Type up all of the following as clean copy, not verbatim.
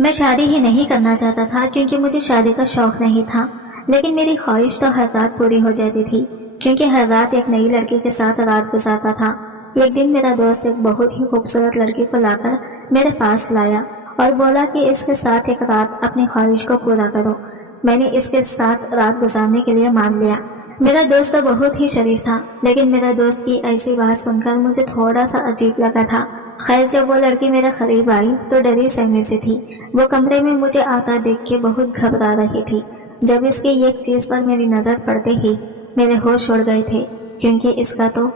मैं शादी ही नहीं करना चाहता था क्योंकि मुझे शादी का शौक नहीं था, लेकिन मेरी ख्वाहिश तो हर रात पूरी हो जाती थी क्योंकि हर रात एक नई लड़की के साथ रात गुजारता था। एक दिन मेरा दोस्त एक बहुत ही खूबसूरत लड़की को लाकर मेरे पास लाया और बोला कि इसके साथ एक रात अपनी ख्वाहिश को पूरा करो। मैंने इसके साथ रात गुजारने के लिए मान लिया। मेरा दोस्त तो बहुत ही शरीफ था, लेकिन मेरा दोस्त की ऐसी बात सुनकर मुझे थोड़ा सा अजीब लगा था। खैर, जब वो लड़की मेरे करीब आई तो डरी सहमी सी थी। वो कमरे में मुझे आता देख के बहुत घबरा रही थी। जब इसकी एक चीज पर मेरी नजर पड़ते ही मेरे होश उड़ गए थे, क्योंकि इसका तो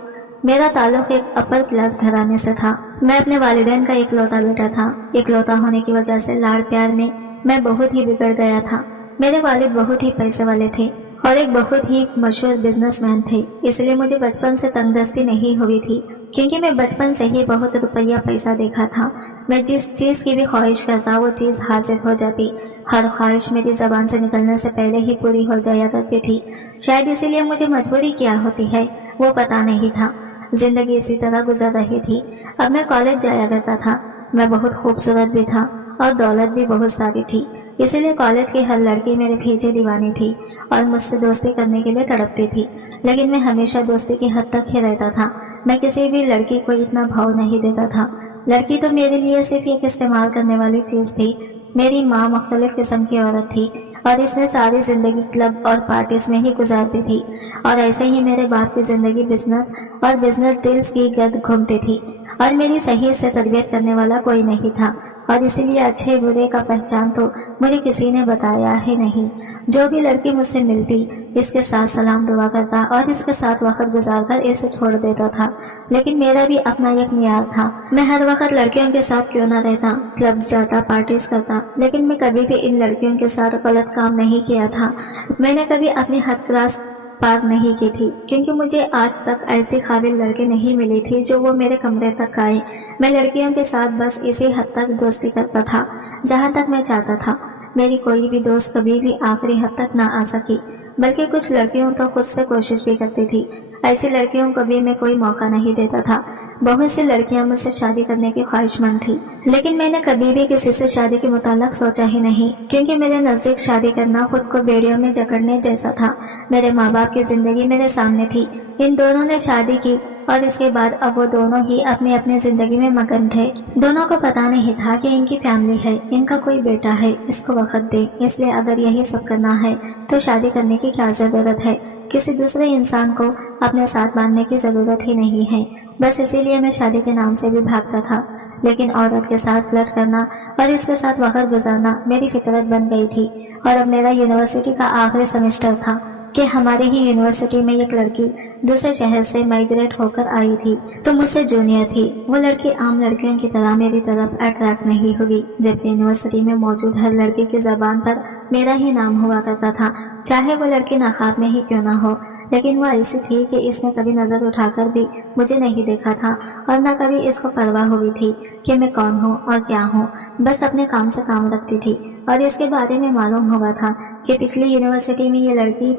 मेरा ताल्लुक एक अपर क्लास घराने से था। मैं अपने वालिदैन का इकलौता बेटा था। इकलौता होने की वजह से लाड़ प्यार में मैं बहुत ही बिगड़ गया था। मेरे वालिद बहुत ही पैसे वाले थे और एक बहुत ही मशहूर बिजनेसमैन थे, इसलिए मुझे बचपन से तंगदस्ती नहीं हुई थी, क्योंकि मैं बचपन से ही बहुत रुपया पैसा देखा था। मैं जिस चीज की भी ख्वाहिश करता वो चीज हासिल हो जाती। हर ख्वाहिश मेरी जबान से निकलने से पहले ही पूरी हो जाया करती थी। शायद इसीलिए मुझे मजबूरी क्या होती है वो पता नहीं था। जिंदगी इसी तरह गुजर रही थी। अब मैं कॉलेज जाया करता था। मैं बहुत खूबसूरत भी था और दौलत भी बहुत सारी थी, इसीलिए कॉलेज की हर लड़की मेरे पीछे दीवानी थी और मुझसे दोस्ती करने के लिए तड़पती थी। लेकिन मैं हमेशा दोस्ती की हद तक ही रहता था। मैं किसी भी लड़की को इतना भाव नहीं देता था। लड़की तो मेरे लिए सिर्फ एक इस्तेमाल करने वाली चीज थी। मेरी माँ मुख्तलिफ किस्म की औरत थी और इसने सारी जिंदगी क्लब और पार्टीज में ही गुजारती थी, और ऐसे ही मेरे बाप की जिंदगी बिजनेस और बिजनेस डील्स की गर्द घूमती थी, और मेरी सही से तरबियत करने वाला कोई नहीं था, और इसीलिए अच्छे बुरे का पहचान तो मुझे किसी ने बताया ही नहीं। जो भी लड़की मुझसे मिलती इसके साथ सलाम दुआ करता और इसके साथ वक्त गुजारकर इसे छोड़ देता था। लेकिन मेरा भी अपना एक मियार था। मैं हर वक्त लड़कियों के साथ क्यों न रहता, क्लब्स जाता, पार्टीज करता, लेकिन मैं कभी भी इन लड़कियों के साथ गलत काम नहीं किया था। मैंने कभी अपनी हद क्लास पार नहीं की थी, क्योंकि मुझे आज तक ऐसी काबिल लड़की नहीं मिली थी जो वो मेरे कमरे तक आए। मैं लड़कियों के साथ बस इसी हद तक दोस्ती करता था जहाँ तक मैं चाहता था। मेरी कोई भी दोस्त कभी भी आखिरी हद तक ना आ सकी, बल्कि कुछ लड़कियों तो खुद से कोशिश भी करती थी। ऐसी लड़कियों को भी मैं कोई मौका नहीं देता था। बहुत सी लड़कियां मुझसे शादी करने की ख्वाहिशमंद थी, लेकिन मैंने कभी भी किसी से शादी के मुताल्लिक सोचा ही नहीं, क्योंकि मेरे नजदीक शादी करना खुद को बेड़ियों में जकड़ने जैसा था। मेरे माँ बाप की जिंदगी मेरे सामने थी। इन दोनों ने शादी की और इसके बाद अब वो दोनों ही अपनी अपनी जिंदगी में मगन थे। दोनों को पता नहीं था कि इनकी फैमिली है, इनका कोई बेटा है, इसको वक्त दे। इसलिए अगर यही सब करना है तो शादी करने की क्या जरूरत है। किसी दूसरे इंसान को अपने साथ बांधने की जरूरत ही नहीं है। बस इसीलिए मैं शादी के नाम से भी भागता था। लेकिन औरत के साथ फ्लर्ट करना और इसके साथ वक्त गुजारना मेरी फितरत बन गई थी। और अब मेरा यूनिवर्सिटी का आखिरी सेमेस्टर था कि हमारी ही यूनिवर्सिटी में एक लड़की दूसरे शहर से माइग्रेट होकर आई थी, तो मुझसे जूनियर थी। वो लड़की आम लड़कियों की तरह मेरी तरफ अट्रैक्ट नहीं हुई, जबकि यूनिवर्सिटी में मौजूद हर लड़की की जबान पर मेरा ही नाम हुआ करता था, चाहे वो लड़की नाकाब में ही क्यों ना हो। लेकिन वो ऐसी थी कि इसने कभी नजर उठाकर भी मुझे नहीं देखा था और न कभी इसको परवाह हुई थी कि मैं कौन हूँ और क्या हूँ। बस अपने काम से काम रखती थी। और इसके बारे में मालूम हुआ था कि पिछली यूनिवर्सिटी में ये लड़की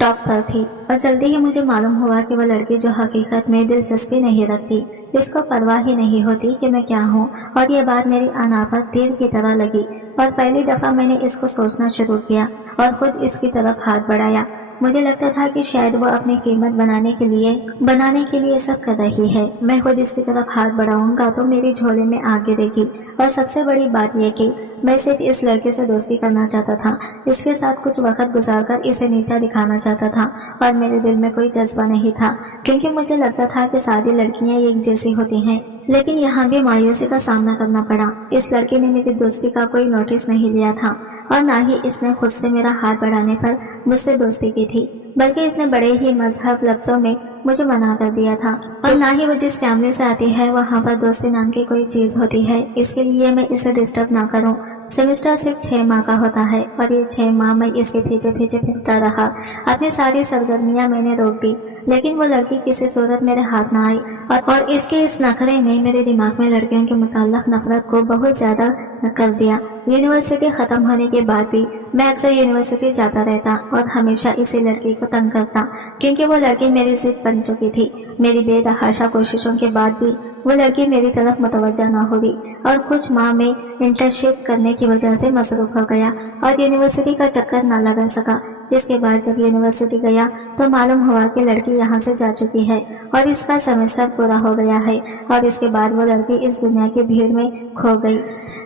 टॉप पर थी, और जल्दी ही मुझे मालूम हुआ कि वह लड़की जो हकीकत में दिलचस्पी नहीं रखती, इसको परवाह ही नहीं होती कि मैं क्या हूँ। और ये बात मेरी अना पर तीर की तरह लगी, और पहली दफा मैंने इसको सोचना शुरू किया और खुद इसकी तरफ हाथ बढ़ाया। मुझे लगता था कि शायद वो अपनी कीमत बनाने के लिए सब कर रही है। मैं खुद इसकी तरफ हाथ बढ़ाऊंगा तो मेरी झोले में आग गिरेगी। और सबसे बड़ी बात यह कि मैं सिर्फ इस लड़के से दोस्ती करना चाहता था, इसके साथ कुछ वक्त गुजारकर इसे नीचा दिखाना चाहता था, और मेरे दिल में कोई जज्बा नहीं था, क्योंकि मुझे लगता था कि सारी लड़कियां एक जैसी होती हैं। लेकिन यहाँ भी मायूसी का सामना करना पड़ा। इस लड़की ने मेरी दोस्ती का कोई नोटिस नहीं लिया था, और ना ही इसने खुद से मेरा हाथ बढ़ाने पर मुझसे दोस्ती की थी, बल्कि इसने बड़े ही मजहब लफ्जों में मुझे मना कर दिया था। और ना ही वो जिस फैमिली से आती है वहाँ पर दोस्ती नाम की कोई चीज होती है, इसके लिए मैं इसे डिस्टर्ब ना करूँ। सेमेस्टर सिर्फ 6 माह का होता है, और ये 6 माह मैं इसके पीछे पीछे फिरता रहा। अपनी सारी सरगर्मियां मैंने रोक दी, लेकिन वो लड़की किसी सूरत मेरे हाथ न आई, और इसके इस नखरे ने मेरे दिमाग में लड़कियों के मुताल्लिक नफरत को बहुत ज्यादा कर दिया। यूनिवर्सिटी खत्म होने के बाद भी मैं अक्सर यूनिवर्सिटी जाता रहता और हमेशा इसी लड़की को तंग करता, क्योंकि वो लड़की मेरी जिद बन चुकी थी। मेरी बेतहाशा कोशिशों के बाद भी वो लड़की मेरी तरफ मुतवज्जा न हुई, اور کچھ ماہ میں انٹرنشپ کرنے کی وجہ سے مصروف ہو گیا اور یونیورسٹی کا چکر نہ لگا سکا۔ اس کے بعد جب یونیورسٹی گیا تو معلوم ہوا کہ لڑکی یہاں سے جا چکی ہے اور اس کا سیمسٹر پورا ہو گیا ہے، اور اس کے بعد وہ لڑکی اس دنیا کی بھیڑ میں کھو گئی۔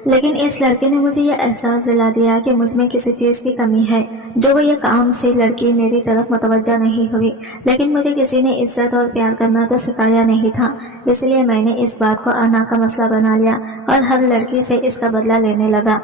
لیکن اس لڑکے نے مجھے یہ احساس دلا دیا کہ مجھ میں کسی چیز کی کمی ہے، جو وہ یہ کام سے لڑکی میری طرف متوجہ نہیں ہوئی۔ لیکن مجھے کسی نے عزت اور پیار کرنا تو سکھایا نہیں تھا، اس لیے میں نے اس بات کو انا کا مسئلہ بنا لیا اور ہر لڑکی سے اس کا بدلہ لینے لگا۔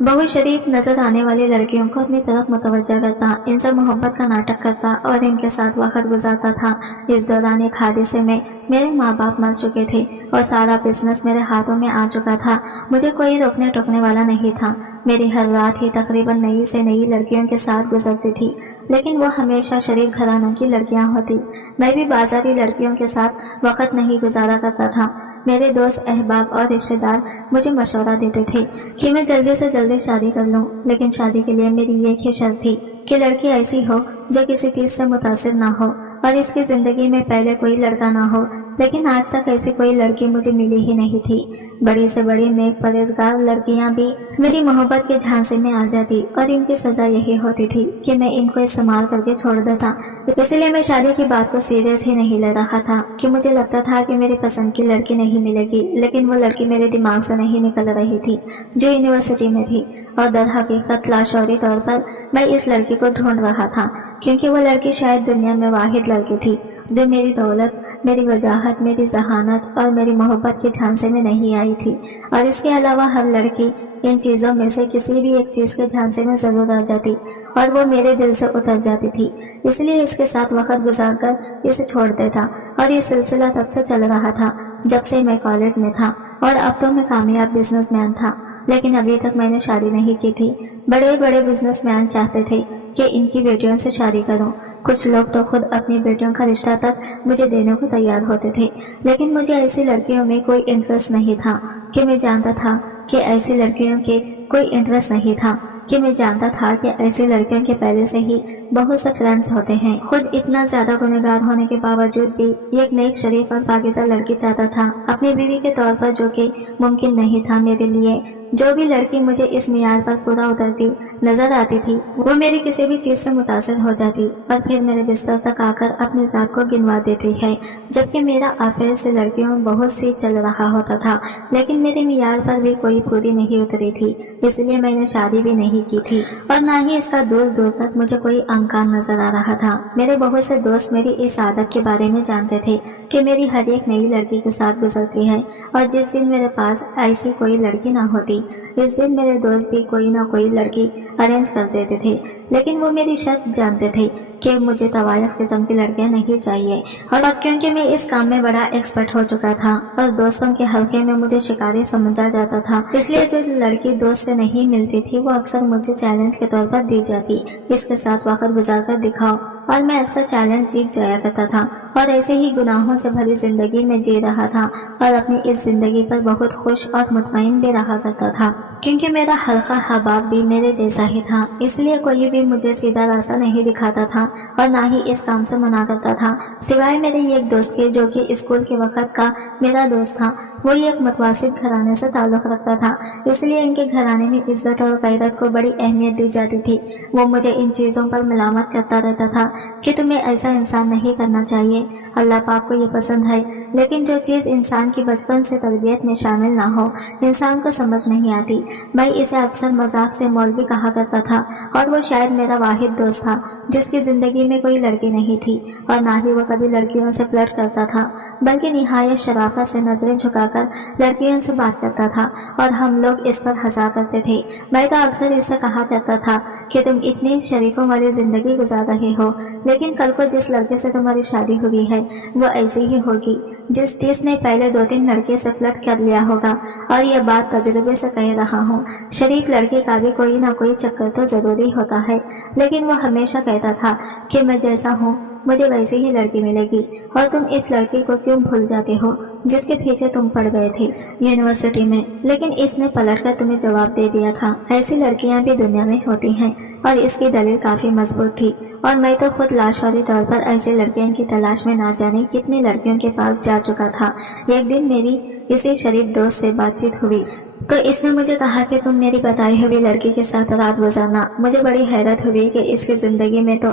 بہت شریف نظر آنے والی لڑکیوں کو اپنی طرف متوجہ کرتا، ان سے محبت کا ناٹک کرتا اور ان کے ساتھ وقت گزارتا تھا۔ اس دوران ایک حادثے میں میرے ماں باپ مر چکے تھے اور سارا بزنس میرے ہاتھوں میں آ چکا تھا۔ مجھے کوئی روکنے ٹوکنے والا نہیں تھا۔ میری ہر رات ہی تقریباً نئی سے نئی لڑکیوں کے ساتھ گزرتی تھی، لیکن وہ ہمیشہ شریف گھرانوں کی لڑکیاں ہوتی۔ میں بھی بازاری لڑکیوں کے ساتھ وقت نہیں گزارا کرتا تھا۔ میرے دوست، احباب اور رشتہ دار مجھے مشورہ دیتے تھے کہ میں جلدی سے جلدی شادی کر لوں، لیکن شادی کے لیے میری ایک ہی شرط تھی کہ لڑکی ایسی ہو جو کسی چیز سے متاثر نہ ہو اور اس کی زندگی میں پہلے کوئی لڑکا نہ ہو۔ لیکن آج تک ایسی کوئی لڑکی مجھے ملی ہی نہیں تھی۔ بڑی سے بڑی نیک پرہیزگار لڑکیاں بھی میری محبت کے جھانسے میں آ جاتی اور ان کی سزا یہی ہوتی تھی کہ میں ان کو استعمال کر کے چھوڑ دیتا۔ اسی لیے میں شادی کی بات کو سیریس ہی نہیں لے رہا تھا کہ مجھے لگتا تھا کہ میری پسند کی لڑکی نہیں ملے گی، لیکن وہ لڑکی میرے دماغ سے نہیں نکل رہی تھی جو یونیورسٹی میں تھی، اور در حقیقت لاشعوری طور پر میں اس لڑکی کو ڈھونڈ رہا تھا، کیونکہ وہ لڑکی شاید دنیا میں واحد لڑکی تھی جو میری دولت، میری وجاہت، میری ذہانت اور میری محبت کے جھانسے میں نہیں آئی تھی۔ اور اس کے علاوہ ہر لڑکی ان چیزوں میں سے کسی بھی ایک چیز کے جھانسے میں ضرور آ جاتی اور وہ میرے دل سے اتر جاتی تھی۔ اس لیے اس کے ساتھ وقت گزار کر اسے چھوڑ دیتا، اور یہ سلسلہ تب سے چل رہا تھا جب سے میں کالج میں تھا، اور اب تو میں کامیاب بزنس مین تھا، لیکن ابھی تک میں نے شادی نہیں کی تھی۔ بڑے بڑے بزنس مین چاہتے تھے کہ ان کی بیٹیوں سے شادی کروں۔ کچھ لوگ تو خود اپنی بیٹیوں کا رشتہ تک مجھے دینے کو تیار ہوتے تھے، لیکن مجھے ایسی لڑکیوں میں کوئی انٹرسٹ نہیں تھا کہ میں جانتا تھا کہ ایسی لڑکیوں کے کوئی انٹرسٹ نہیں تھا کہ میں جانتا تھا کہ ایسی لڑکیوں کے پہلے سے ہی بہت سے فرینڈز ہوتے ہیں۔ خود اتنا زیادہ گنہگار ہونے کے باوجود بھی ایک نیک، شریف اور پاکیزہ لڑکی چاہتا تھا اپنی بیوی کے طور پر، جو کہ ممکن نہیں تھا میرے لیے۔ جو بھی لڑکی مجھے اس معیار پر پورا اترتی نظر آتی تھی وہ میری کسی بھی چیز سے متاثر ہو جاتی اور پھر میرے بستر تک آ کر اپنی ذات کو گنوا دیتی ہے، جبکہ میرا افیئر سے لڑکیوں بہت سی چل رہا ہوتا تھا، لیکن میرے معیار پر بھی کوئی پوری نہیں اتری تھی۔ اس لیے میں نے شادی بھی نہیں کی تھی اور نہ ہی اس کا دور دور تک مجھے کوئی امکان نظر آ رہا تھا۔ میرے بہت سے دوست میری اس عادت کے بارے میں جانتے تھے کہ میری ہر ایک نئی لڑکی کے ساتھ گزرتی ہے، اور جس دن میرے پاس ایسی کوئی لڑکی نہ ہوتی اس دن میرے دوست بھی کوئی نہ کوئی لڑکی ارینج کر دیتے تھے، لیکن وہ میری شرط جانتے تھے کہ مجھے طوائف قسم کی لڑکیاں نہیں چاہیے، اور اب کیونکہ میں اس کام میں بڑا ایکسپرٹ ہو چکا تھا اور دوستوں کے حلقے میں مجھے شکاری سمجھا جاتا تھا، اس لیے جو لڑکی دوست سے نہیں ملتی تھی وہ اکثر مجھے چیلنج کے طور پر دی جاتی، اس کے ساتھ وقت گزار کر دکھاؤ، اور میں اکثر چیلنج جیت جایا کرتا تھا اور ایسے ہی گناہوں سے بھری زندگی میں جی رہا تھا اور اپنی اس زندگی پر بہت خوش اور مطمئن بھی رہا کرتا تھا، کیونکہ میرا حلقہ حباب بھی میرے جیسا ہی تھا۔ اس لیے کوئی بھی مجھے سیدھا راستہ نہیں دکھاتا تھا اور نہ ہی اس کام سے منع کرتا تھا، سوائے میرے ایک دوست کے جو کہ اسکول کے وقت کا میرا دوست تھا۔ وہ ایک متوسط گھرانے سے تعلق رکھتا تھا، اس لیے ان کے گھرانے میں عزت اور غیرت کو بڑی اہمیت دی جاتی تھی۔ وہ مجھے ان چیزوں پر ملامت کرتا رہتا تھا کہ تمہیں ایسا انسان نہیں کرنا چاہیے، اللہ پاک کو یہ پسند ہے، لیکن جو چیز انسان کی بچپن سے تربیت میں شامل نہ ہو انسان کو سمجھ نہیں آتی۔ میں اسے اکثر مذاق سے مولوی کہا کرتا تھا، اور وہ شاید میرا واحد دوست تھا جس کی زندگی میں کوئی لڑکی نہیں تھی، اور نہ ہی وہ کبھی لڑکیوں سے فلرٹ کرتا تھا، بلکہ نہایت شرافت سے نظریں جھکا کر لڑکیوں سے بات کرتا تھا، اور ہم لوگ اس پر ہنسا کرتے تھے۔ میں تو اکثر اس سے کہا کرتا تھا کہ تم اتنی شریفوں والی زندگی گزار رہے ہو، لیکن کل کو جس لڑکے سے تمہاری شادی ہوئی ہے وہ ایسی ہی ہوگی جس نے پہلے 2-3 لڑکے سے فلرٹ کر لیا ہوگا، اور یہ بات تجربے سے کہہ رہا ہوں۔ شریف لڑکی کا بھی کوئی نہ کوئی چکر تو ضروری ہوتا ہے، لیکن وہ ہمیشہ کہتا تھا کہ میں جیسا ہوں مجھے ویسی ہی لڑکی ملے گی، اور تم اس لڑکی کو کیوں بھول جاتے ہو جس کے پیچھے تم پڑ گئے تھے یونیورسٹی میں۔ لیکن اس نے پلٹ کر تمہیں جواب دے دیا تھا، ایسی لڑکیاں بھی دنیا میں ہوتی ہیں، اور اس کی دلیل کافی مضبوط تھی، اور میں تو خود لاشعوری طور پر ایسی لڑکیوں کی تلاش میں نہ جانے کتنی لڑکیوں کے پاس جا چکا تھا۔ ایک دن میری کسی شریف دوست سے بات چیت ہوئی तो इसने मुझे कहा कि तुम मेरी बताई हुई लड़की के साथ रात गुजारना। मुझे बड़ी हैरत हुई कि इसकी जिंदगी में तो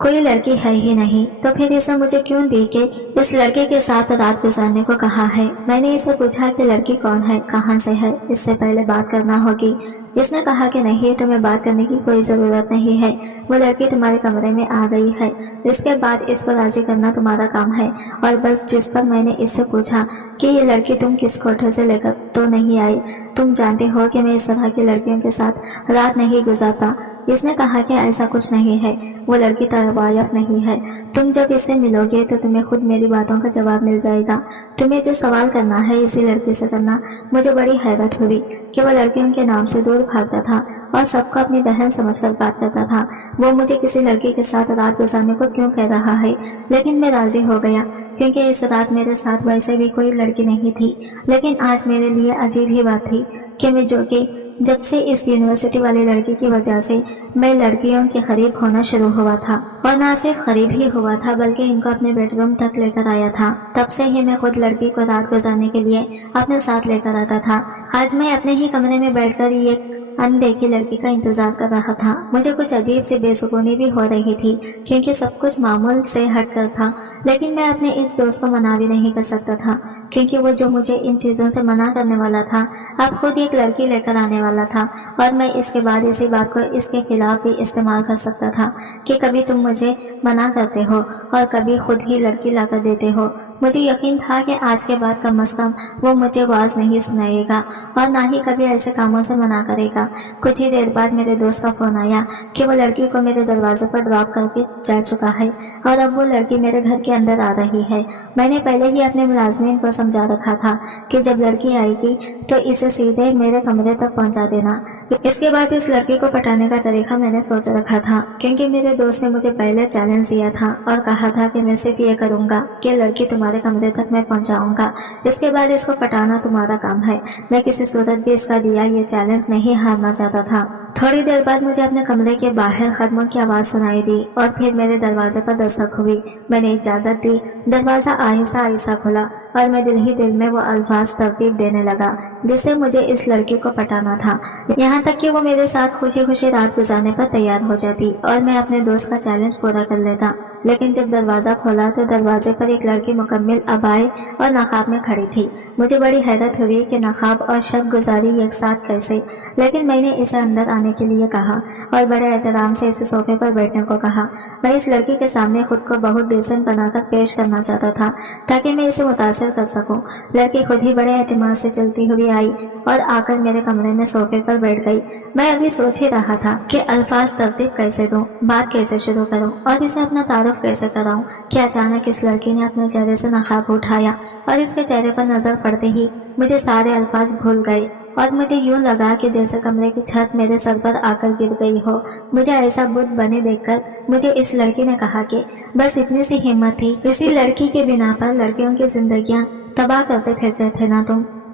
कोई लड़की है ही नहीं, तो फिर इसने मुझे क्यों दी कि इस लड़के के साथ रात गुजारने को कहा है। मैंने इससे पूछा कि लड़की कौन है, कहाँ से है, इससे पहले बात करना होगी। इसने कहा कि नहीं, तुम्हें बात करने की कोई जरूरत नहीं है, वो लड़की तुम्हारे कमरे में आ गई है, इसके बाद इसको राजी करना तुम्हारा काम है। और बस जिस पर मैंने इससे पूछा कि ये लड़की तुम किस कोठे से लेकर तो नहीं आई, तुम जानते हो कि मैं इस तरह की लड़कियों के साथ रात नहीं गुजारता। इसने कहा कि ऐसा कुछ नहीं है, वो लड़की तरवायफ नहीं है, तुम जब इससे मिलोगे तो तुम्हें खुद मेरी बातों का जवाब मिल जाएगा। तुम्हें जो सवाल करना है इसी लड़की से करना। मुझे बड़ी हैरत हुई कि वो लड़कियों के नाम से दूर भागता था और सबको अपनी बहन समझकर बात करता था। वो मुझे किसी लड़की के साथ रात गुजारने को क्यों कह रहा है, लेकिन मैं राजी हो गया क्योंकि इस रात मेरे साथ वैसे भी कोई लड़की नहीं थी। लेकिन आज मेरे लिए अजीब ही बात थी कि मैं जो कि जब से इस यूनिवर्सिटी वाली लड़की की वजह से मैं लड़कियों के करीब होना शुरू हुआ था, और न सिर्फ करीब ही हुआ था बल्कि इनको अपने बेडरूम तक लेकर आया था। तब से ही मैं खुद लड़की को रात गुजारने के लिए अपने साथ लेकर आता था। आज मैं अपने ही कमरे में बैठकर एक अनदेखी लड़की का इंतजार कर रहा था। मुझे कुछ अजीब सी बेसुकूनी भी हो रही थी क्योंकि सब कुछ मामूल से हटकर था, लेकिन मैं अपने इस दोस्त को मना भी नहीं कर सकता था क्योंकि वो जो मुझे इन चीजों से मना करने वाला था अब खुद एक लड़की लेकर आने वाला था, और मैं इसके बाद इसी बात को इसके खिलाफ भी इस्तेमाल कर सकता था कि कभी तुम मुझे मना करते हो और कभी खुद ही लड़की लाकर देते हो। मुझे यकीन था कि आज के बाद कम से कम वो मुझे आवाज नहीं सुनाएगा और ना ही कभी ऐसे कामों से मना करेगा। कुछ ही देर बाद मेरे दोस्त का फोन आया कि वो लड़की को मेरे दरवाजे पर ड्रॉप करके जा चुका है और अब वो लड़की मेरे घर के अंदर आ रही है। मैंने पहले ही अपने मुलाजमीन को समझा रखा था कि जब लड़की आएगी तो इसे सीधे मेरे कमरे तक पहुंचा देना। इसके बाद इस लड़की को पटाने का तरीका मैंने सोच रखा था क्योंकि मेरे दोस्त ने मुझे पहले चैलेंज दिया था और कहा था कि मैं सिर्फ ये करूंगा कि लड़की तुम्हारे कमरे तक मैं पहुंचाऊंगा, इसके बाद इसको पटाना तुम्हारा काम है। मैं किसी सूरत भी इसका दिया ये चैलेंज नहीं हारना चाहता था। थोड़ी देर बाद मुझे अपने कमरे के बाहर कदमों की आवाज सुनाई दी और फिर मेरे दरवाजे पर दस्तक हुई। मैंने इजाजत दी, दरवाजा आहिस्ता आहिस्ता खुला और मैं दिल ही दिल में वो अल्फाज तरतीब देने लगा जिससे मुझे इस लड़की को पटाना था, यहाँ तक कि वो मेरे साथ खुशी खुशी रात गुजारने पर तैयार हो जाती और मैं अपने दोस्त का चैलेंज पूरा कर लेता। लेकिन जब दरवाजा खोला तो दरवाजे पर एक लड़की मुकम्मल अबाए और नकाब में खड़ी थी। मुझे बड़ी हैरत हुई कि नकाब और शब गुजारी एक साथ कैसे, लेकिन मैंने इसे अंदर आने के लिए कहा और बड़े एहतराम से इसे सोफे पर बैठने को कहा। मैं इस लड़की के सामने खुद को बहुत डिसेंट बनाकर पेश करना चाहता था ताकि मैं इसे मुतासिर कर सकूं। लड़की खुद ही बड़े एहतिमाम से चलती हुई आई और आकर मेरे कमरे में सोफे पर बैठ गई। मैं अभी सोच ही रहा था कि अल्फाज तरतीब कैसे दूं, बात कैसे शुरू करूं और इसे अपना तारुफ कैसे कराऊं कि अचानक इस लड़की ने अपने चेहरे से नकाब उठाया और इसके चेहरे पर नजर पड़ते ही मुझे सारे अल्फाज भूल गए और मुझे यूं लगा कि जैसे कमरे की छत मेरे सर पर आकर गिर गई हो। मुझे ऐसा बुत बने देखकर मुझे इस लड़की ने कहा कि बस इतनी सी हिम्मत थी, इसी लड़की के बिना पर लड़कियों की जिंदगियां तबाह करते फिरते थे ना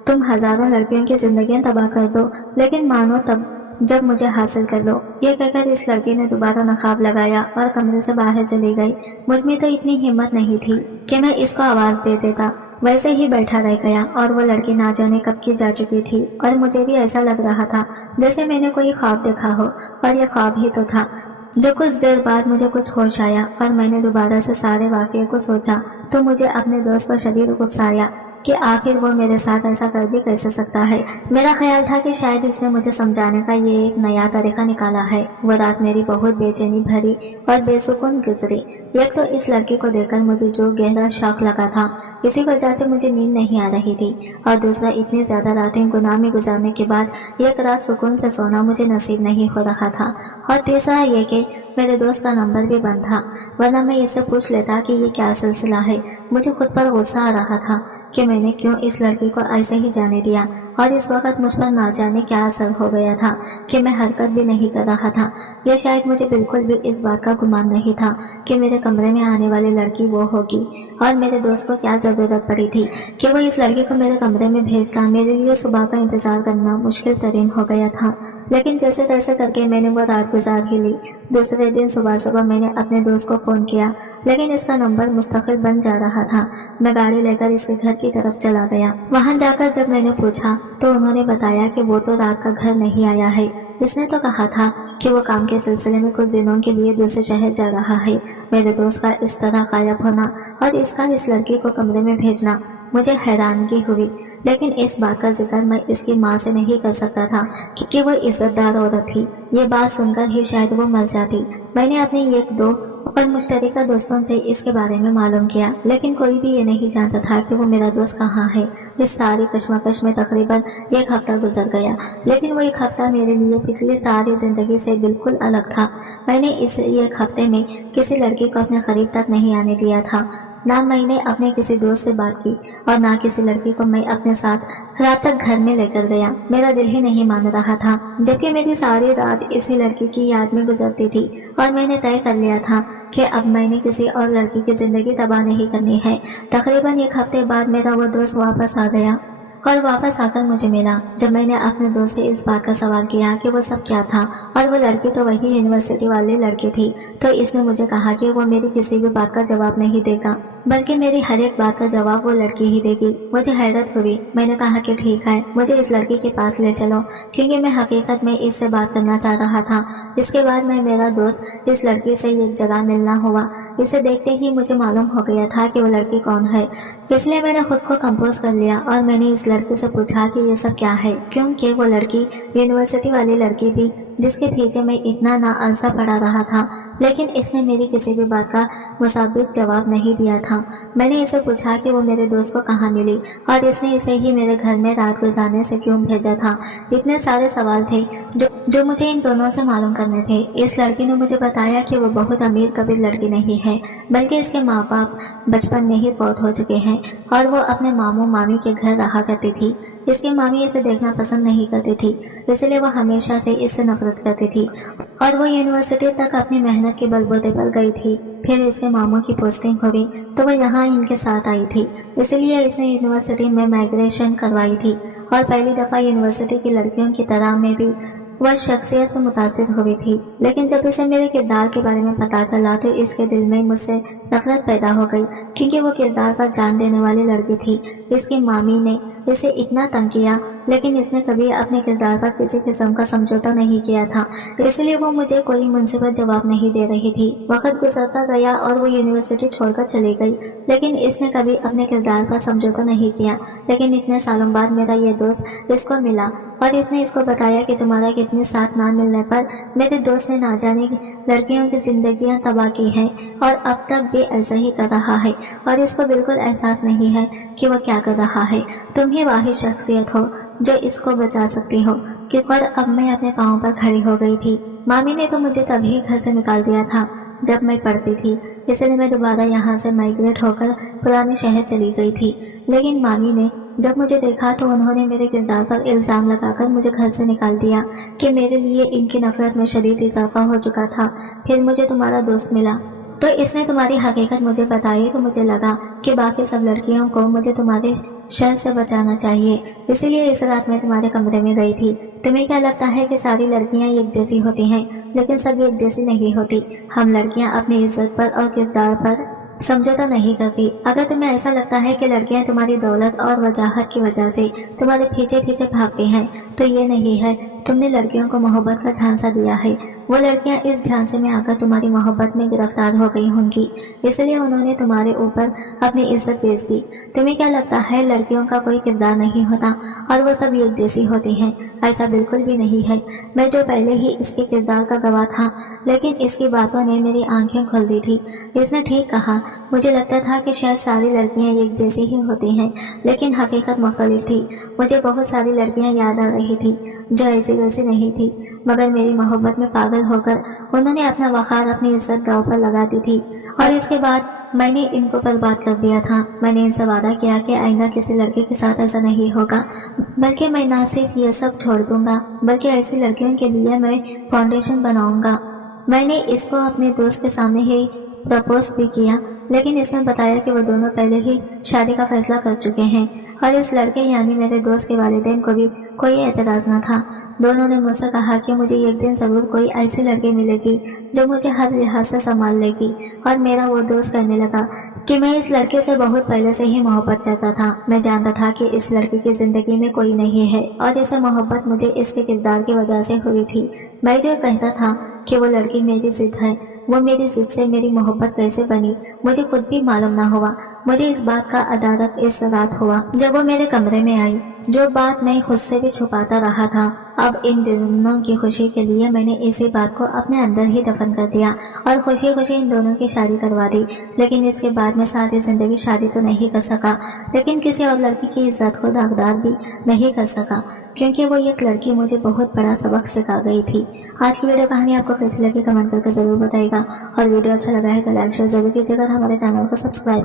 तुम हजारों लड़कियों की जिंदगियां तबाह कर दो लेकिन मानो तब जब मुझे हासिल कर लो। ये कहकर इस लड़की ने दोबारा नकाब लगाया और कमरे से बाहर चली गई। मुझ में तो इतनी हिम्मत नहीं थी कि मैं इसको आवाज दे देता, वैसे ही बैठा रह गया और वो लड़की ना जाने कब की जा चुकी थी और मुझे भी ऐसा लग रहा था जैसे मैंने कोई ख्वाब देखा हो, और ये ख्वाब ही तो था। जो कुछ देर बाद मुझे कुछ होश आया और मैंने दोबारा से सारे वाकये को सोचा तो मुझे अपने दोस्त पर शदीद गुस्सा आया कि आखिर वो मेरे साथ ऐसा कर भी कैसे सकता है। मेरा ख्याल था कि शायद इसने मुझे समझाने का ये एक नया तरीका निकाला है। वो रात मेरी बहुत बेचैनी भरी और बेसुकून गुजरी। एक तो इस लड़की को देखकर मुझे जो गहरा शौक लगा था इसी वजह से मुझे नींद नहीं आ रही थी, और दूसरा इतनी ज्यादा रातें गुनाह में गुजारने के बाद एक रात सुकून से सोना मुझे नसीब नहीं हो रहा था, और तीसरा ये कि मेरे दोस्त का नंबर भी बंद था, वरना मैं इससे पूछ लेता कि ये क्या सिलसिला है। मुझे खुद पर गुस्सा आ रहा था कि मैंने क्यों इस लड़की को ऐसे ही जाने दिया, और इस वक्त मुझ पर ना जाने क्या असर हो गया था कि मैं हरकत भी नहीं कर रहा था। या शायद मुझे बिल्कुल भी इस बात का गुमान नहीं था कि मेरे कमरे में आने वाली लड़की वो होगी, और मेरे दोस्त को क्या जरूरत पड़ी थी कि वो इस लड़की को मेरे कमरे में भेजना। मेरे लिए सुबह का इंतजार करना मुश्किल तरीन हो गया था, लेकिन जैसे तैसे करके मैंने वो रात गुजार ही ली। दूसरे दिन सुबह सुबह मैंने अपने दोस्त को फोन किया लेकिन इसका नंबर मुस्तकिल बन जा रहा था। मैं गाड़ी लेकर इसके घर की तरफ चला गया। वहां जाकर जब मैंने पूछा तो उन्होंने बताया कि वो तो रात का घर नहीं आया है। इसने तो कहा था कि वो काम के सिलसिले में कुछ दिनों के लिए दूसरे शहर जा रहा है। मेरे दोस्त का इस तरह गायब होना और इसका इस लड़की को कमरे में भेजना मुझे हैरानगी हुई, लेकिन इस बात का जिक्र मैं इसकी माँ से नहीं कर सकता था कि वो इज्जतदार औरत थी। ये बात सुनकर ही शायद वो मर जाती। मैंने अपने एक दो और मुश्तरका दोस्तों से इसके बारे में मालूम किया, लेकिन कोई भी ये नहीं जानता था कि वो मेरा दोस्त कहाँ है। इस सारी कश्मकश में तकरीबन 1 हफ्ता गुजर गया, लेकिन वो 1 हफ्ता मेरे लिए पिछली सारी जिंदगी से बिल्कुल अलग था। मैंने इस 1 हफ्ते में किसी लड़की को अपने करीब तक नहीं आने दिया था। ना मैंने अपने किसी दोस्त से बात की और ना किसी लड़की को मैं अपने साथ रात तक घर में लेकर गया। मेरा दिल ही नहीं मान रहा था, जबकि मेरी सारी रात इसी लड़की की याद में गुजरती थी और मैंने तय कर लिया था कि अब मैंने किसी और लड़की की जिंदगी तबाह नहीं करनी है। तकरीबन 1 हफ्ते बाद मेरा वो दोस्त वापस आ गया और वापस आकर मुझे मिला। जब मैंने अपने दोस्त से इस बात का सवाल किया कि वो सब क्या था और वो लड़की तो वही यूनिवर्सिटी वाली लड़की थी, तो इसने मुझे कहा कि वो मेरी किसी भी बात का जवाब नहीं देगा, बल्कि मेरी हर एक बात का जवाब वो लड़की ही देगी। मुझे हैरत हुई। मैंने कहा कि ठीक है, मुझे इस लड़की के पास ले चलो, क्योंकि मैं हकीकत में इससे बात करना चाह रहा था। इसके बाद मेरा दोस्त इस लड़की से एक जगह मिलना हुआ। इसे देखते ही मुझे मालूम हो गया था कि वो लड़की कौन है, इसलिए मैंने खुद को कंपोज कर लिया और मैंने इस लड़की से पूछा कि ये सब क्या है, क्योंकि वो लड़की यूनिवर्सिटी वाली लड़की भी जिसके पीछे मैं इतना नाअंसा पड़ा रहा था, लेकिन इसने मेरी किसी भी बात का मुसाबिक जवाब नहीं दिया था। मैंने इसे पूछा कि वो मेरे दोस्त को कहाँ मिली और इसने इसे ही मेरे घर में रात गुजारने से क्यों भेजा था। इतने सारे सवाल थे जो मुझे इन दोनों से मालूम करने थे। इस लड़की ने मुझे बताया कि वो बहुत अमीर कबीर लड़की नहीं है, बल्कि इसके माँ बाप बचपन में ही फौत हो चुके हैं और वो अपने मामू मामी के घर रहा करती थी। इसकी मामी इसे देखना पसंद नहीं करती थी, इसलिए वो हमेशा से इससे नफरत करती थी और वो यूनिवर्सिटी तक अपनी मेहनत के बलबूते पर गई थी। फिर इसके मामू की पोस्टिंग हुई तो वो यहाँ इनके साथ आई थी, इसलिए इसने यूनिवर्सिटी में माइग्रेशन करवाई थी और पहली दफा यूनिवर्सिटी की लड़कियों की तरह में भी वह शख्सियत से मुतासिर हुई थी। लेकिन जब इसे मेरे किरदार के बारे में पता चला तो इसके दिल में मुझसे नफरत पैदा हो गई, क्योंकि वो किरदार पर जान देने वाली लड़की थी। इसकी मामी ने इसे इतना तंग किया, लेकिन इसने कभी अपने किरदार पर किसी किस्म का समझौता नहीं किया था, इसलिए वो मुझे कोई मुंसिबत जवाब नहीं दे रही थी। वक्त गुजरता गया और वो यूनिवर्सिटी छोड़कर चली गई, लेकिन इसने कभी अपने किरदार पर समझौता नहीं किया। लेकिन इतने सालों बाद मेरा ये दोस्त इसको मिला और इसने इसको बताया कि तुम्हारा कितने साथ ना मिलने पर मेरे दोस्त ने ना जाने लड़कियों की जिंदगियां तबाह की हैं और अब तक भी ऐसा ही कर रहा है और इसको बिल्कुल एहसास नहीं है कि वह क्या कर रहा है। तुम ही वाहिद शख्सियत हो जो इसको बचा सकती हो। कि पर अब मैं अपने पाँव पर खड़ी हो गई थी। मामी ने तो मुझे तभी घर से निकाल दिया था जब मैं पढ़ती थी, इसलिए मैं दोबारा यहाँ से माइग्रेट होकर पुराने शहर चली गई थी। लेकिन मामी ने जब मुझे देखा तो उन्होंने मेरे किरदार पर इल्ज़ाम लगाकर मुझे घर से निकाल दिया कि मेरे लिए इनकी नफरत में शदीद इजाफा हो चुका था। फिर मुझे तुम्हारा दोस्त मिला तो इसने तुम्हारी हकीकत मुझे बताई, तो मुझे लगा कि बाकी सब लड़कियों को मुझे तुम्हारे शर से बचाना चाहिए, इसीलिए इस रात मैं तुम्हारे कमरे में गई थी। तुम्हें क्या लगता है कि सारी लड़कियां एक जैसी होती हैं? लेकिन सब एक जैसी नहीं होती। हम लड़कियां अपनी इज्जत पर और किरदार पर समझौता नहीं करती। अगर तुम्हें ऐसा लगता है कि लड़कियां तुम्हारी दौलत और वजाहत की वजह से तुम्हारे पीछे पीछे भागती हैं, तो ये नहीं है। तुमने लड़कियों को मोहब्बत का झांसा दिया है। वो लड़कियां इस झांसे में आकर तुम्हारी मोहब्बत में गिरफ्तार हो गई होंगी, इसलिए उन्होंने तुम्हारे ऊपर अपनी इज्जत बेच दी। तुम्हें क्या लगता है लड़कियों का कोई किरदार नहीं होता और वो सब एक जैसी होती हैं? ऐसा बिल्कुल भी नहीं है। मैं जो पहले ही इसके किरदार का गवाह था, लेकिन इसकी बातों ने मेरी आंखें खोल दी थी। इसने ठीक कहा। मुझे लगता था कि शायद सारी लड़कियां एक जैसी ही होती हैं, लेकिन हकीकत मुख्तलिफ थी। मुझे बहुत सारी लड़कियां याद आ रही थी जो ऐसी वैसी नहीं थी, मगर मेरी मोहब्बत में पागल होकर उन्होंने अपना वक़ार, अपनी इज्जत दांव पर लगा दी थी और इसके बाद मैंने इनको बर्बाद कर दिया था। मैंने इनसे वादा किया कि आइंदा किसी लड़के के साथ ऐसा नहीं होगा, बल्कि मैं ना सिर्फ ये सब छोड़ दूंगा, बल्कि ऐसी लड़कियों के लिए मैं फाउंडेशन बनाऊंगा। मैंने इसको अपने दोस्त के सामने ही प्रपोज भी किया, लेकिन इसने बताया कि वो दोनों पहले ही शादी का फैसला कर चुके हैं और इस लड़के यानी मेरे दोस्त के वालिदैन को भी कोई एतराज न था। دونوں نے مجھ سے کہا کہ مجھے ایک دن ضرور کوئی ایسی لڑکی ملے گی جو مجھے ہر لحاظ سے سنبھال لے گی، اور میرا وہ دوست کہنے لگا کہ میں اس لڑکے سے بہت پہلے سے ہی محبت کرتا تھا۔ میں جانتا تھا کہ اس لڑکی کی زندگی میں کوئی نہیں ہے اور اسے محبت مجھے اس کے کردار کی وجہ سے ہوئی تھی۔ میں جو کہتا تھا کہ وہ لڑکی میری ضد ہے، وہ میری ضد سے میری محبت کیسے بنی مجھے خود بھی معلوم نہ ہوا۔ مجھے اس بات کا ادارک اس رات ہوا جب وہ میرے کمرے میں آئی، جو بات میں خود سے بھی چھپاتا رہا تھا۔ اب ان دنوں کی خوشی کے لیے میں نے اسی بات کو اپنے اندر ہی دفن کر دیا اور خوشی خوشی ان دونوں کی شادی کروا دی۔ لیکن اس کے بعد میں ساری زندگی شادی تو نہیں کر سکا، لیکن کسی اور لڑکی کی عزت کو داغدار بھی نہیں کر سکا، کیونکہ وہ ایک لڑکی مجھے بہت بڑا سبق سکھا گئی تھی۔ آج کی ویڈیو کہانی آپ کو کیسی لگی کمنٹ کر کے ضرور بتائیے گا، اور ویڈیو اچھا لگا ہے تو لائک شیئر ضرور کیجیے گا، ہمارے چینل کو سبسکرائب